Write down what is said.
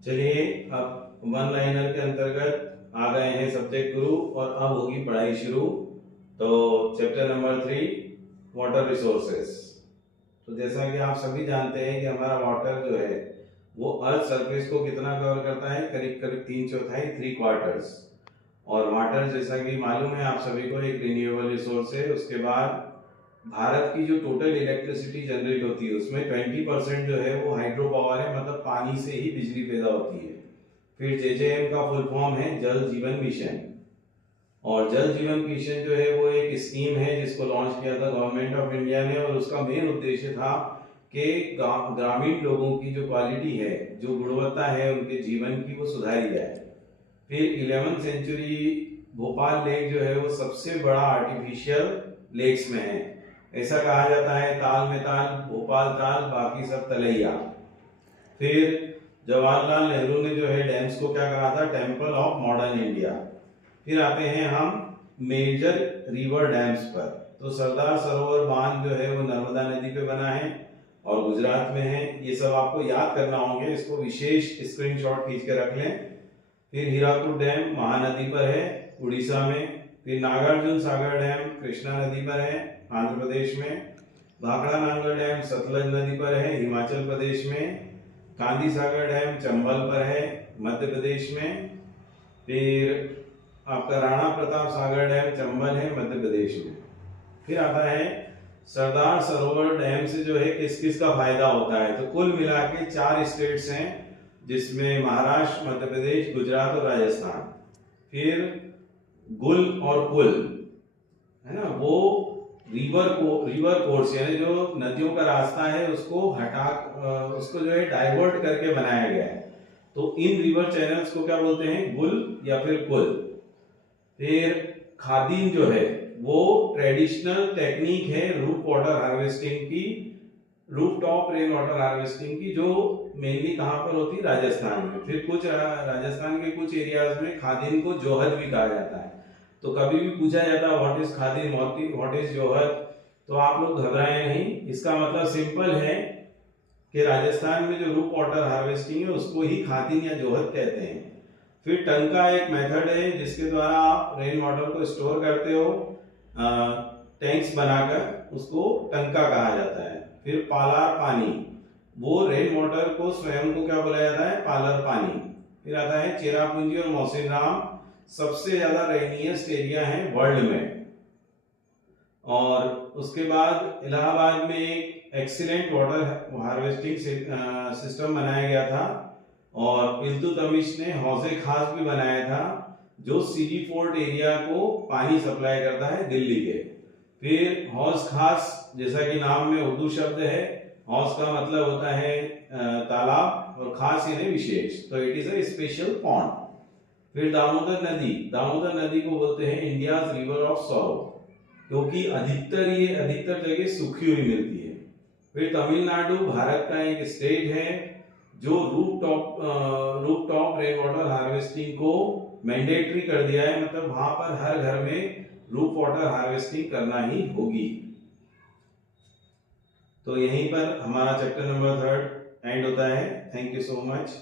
चलिए अब one liner के अंतर्गत आ गए हैं सब्जेक्ट गुरु और अब होगी पढ़ाई शुरू। तो चैप्टर नंबर 3 वाटर रिसोर्सेस। तो जैसा कि आप सभी जानते हैं कि हमारा वाटर जो है वो अर्थ सरफेस को कितना कवर करता है, करीब करीब 3/4 3/4। और वाटर जैसा कि मालूम है आप सभी को एक रिन्यूएबल रिसोर्स है। उसके बाद भारत की जो टोटल इलेक्ट्रिसिटी जनरेट होती है उसमें 20% जो है वो हाइड्रो पावर है, मतलब पानी से ही बिजली पैदा होती है। फिर JJM का फुल फॉर्म है जल जीवन मिशन। और जल जीवन मिशन जो है वो एक स्कीम है जिसको लॉन्च किया था गवर्नमेंट ऑफ इंडिया ने, और उसका मेन उद्देश्य था कि ग्रामीण लोगों की जो क्वालिटी है, जो गुणवत्ता है उनके जीवन की, वो सुधारी जाए। फिर 11वीं सेंचुरी भोपाल लेक जो है वो सबसे बड़ा आर्टिफिशियल लेक्स में है। ऐसा कहा जाता है ताल में ताल भोपाल ताल बाकी सब तलैया। फिर जवाहरलाल नेहरू ने जो है डैम्स को क्या कहा था, टेम्पल ऑफ मॉडर्न इंडिया। फिर आते हैं हम मेजर रिवर डैम्स पर। तो सरदार सरोवर बांध जो है वो नर्मदा नदी पे बना है और गुजरात में है। ये सब आपको याद करना होंगे, इसको विशेष स्क्रीनशॉट खींच के रख लें। फिर हीराकुद डैम महानदी पर है उड़ीसा में। फिर नागार्जुन सागर डैम कृष्णा नदी पर है आंध्र प्रदेश में। भाखड़ा नांगल डैम सतलज नदी पर है हिमाचल प्रदेश में। कांदी सागर डैम चंबल पर है मध्य प्रदेश में। फिर आपका राणा प्रताप सागर डैम चंबल है मध्य प्रदेश में। फिर आता है सरदार सरोवर डैम से जो है किस किस का फायदा होता है। तो कुल मिला के 4 स्टेट्स हैं जिसमें महाराष्ट्र, मध्य प्रदेश, गुजरात और राजस्थान। फिर गुल और पुल है ना, वो रिवर कोर्स यानी जो नदियों का रास्ता है उसको उसको जो है डाइवर्ट करके बनाया गया है। तो इन रिवर चैनल्स को क्या बोलते हैं, गुल या फिर पुल। फिर खादीन जो है वो ट्रेडिशनल टेक्निक है रूफ वाटर हार्वेस्टिंग की, रूफटॉप रेन वाटर हार्वेस्टिंग की, जो मेनली कहां पर होती है, राजस्थान में। फिर कुछ राजस्थान के कुछ एरियाज में खादीन को जोहद भी कहा जाता है। तो कभी भी पूछा जाता है व्हाट इज खादीन, व्हाट इज जोहद, तो आप लोग घबराएं नहीं। इसका मतलब सिंपल है कि राजस्थान में जो रूफ वाटर हार्वेस्टिंग है उसको ही खादीन या जोहद कहते हैं। फिर टंका एक मेथड है जिसके द्वारा आप रेन वाटर को स्टोर करते हो टैंक्स बनाकर, उसको टंका कहा जाता है। फिर पालार पानी, वो रेन वाटर को स्वयं को क्या बोला जाता है, पालर पानी। फिर आता है चेरापूंजी और मौसिनराम, सबसे ज्यादा रेनियस्ट एरिया है वर्ल्ड में। और उसके बाद इलाहाबाद में एक एक्सीलेंट वाटर हार्वेस्टिंग सिस्टम बनाया गया था और इल्तुतमिश ने हौजे खास भी बनाया था जो सीरी फोर्ट एरिया को पानी सप्लाई करता है दिल्ली के। फिर हौज खास, जैसा कि नाम में उर्दू शब्द है, हौज का मतलब होता है तालाब और खास यानी विशेष, तो it is a special pond. फिर दामोदर नदी को बोलते हैं इंडियाज रिवर ऑफ सॉरो, क्योंकि अधिकतर जगह सूखी हुई मिलती है। फिर तमिलनाडु भारत का एक स्टेट है जो रूफटॉप रेन वाटर हार्वेस्टिंग को मैंडेटरी कर दिया है, मतलब वहां पर हर घर में रूफ वाटर हार्वेस्टिंग करना ही होगी। तो यहीं पर हमारा चैप्टर नंबर 3 एंड होता है। Thank you so much.